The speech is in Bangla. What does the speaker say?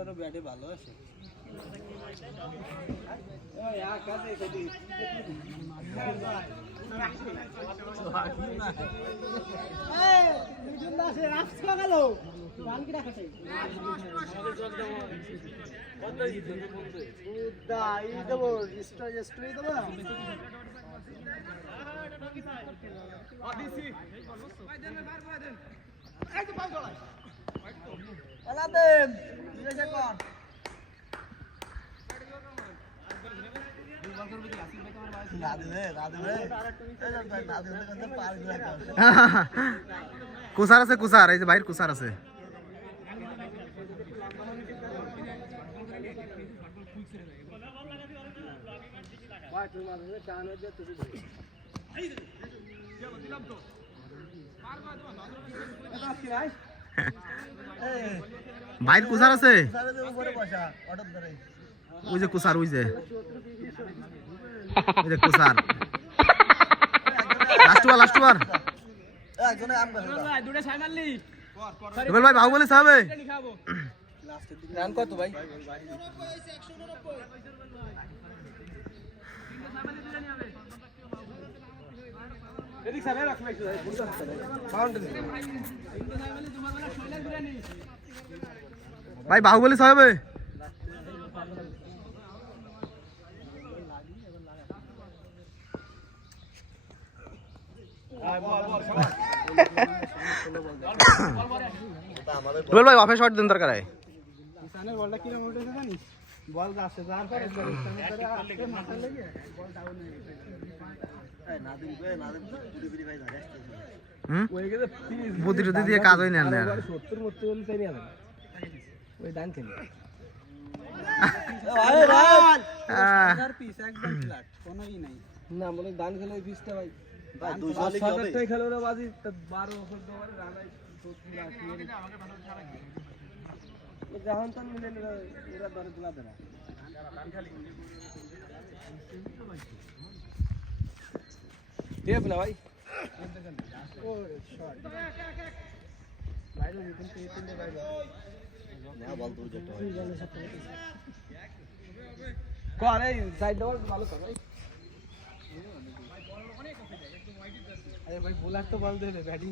বলারও ব্যাটে ভালো আছে কুসার আছে কুসার এই যে বাইর কুসার আছে বাইর কুসার আছে ওই যে কুসার ওই যে কুসার লাস্ট ওভার ভাই বাহুবলী সাহেব রান কত ভাই ভাই বাহুবলী সাহেব রুবেল ভাই অফে শট দেন দরকার হয় কিষানের বলটা কি রকম উঠেছে জানিস বল যাচ্ছে যার পরে কিষানের ধরে আসতে মাথা লেগে বল ডাউন হয়ে গেছে নাদিম পুরি পুরি ভাই ধরে আসছে ওই গেছে বুদ্ধি টুদ্ধি দিয়ে কাজ হয় না 70 মরতে বলি তাই না ওই ডান খেলে রান পিস একদম ফ্ল্যাট কোনোই নাই না বলে ডান খেলে ওই পিসটা ভাই ভাই 200 কি হবে খেলো রে বাজি 12 ওভার ওভারে রান হয় যখন তখন মিলে এরা ধরে তোলা দেনা টেপ না ভাই ও শট বাইরে নিতেন তো তিনটে বাইরে না বল তো যেটা করে সাইড বল ভালো করে আরে ভাই বোলার তো বল দে ব্যাটিং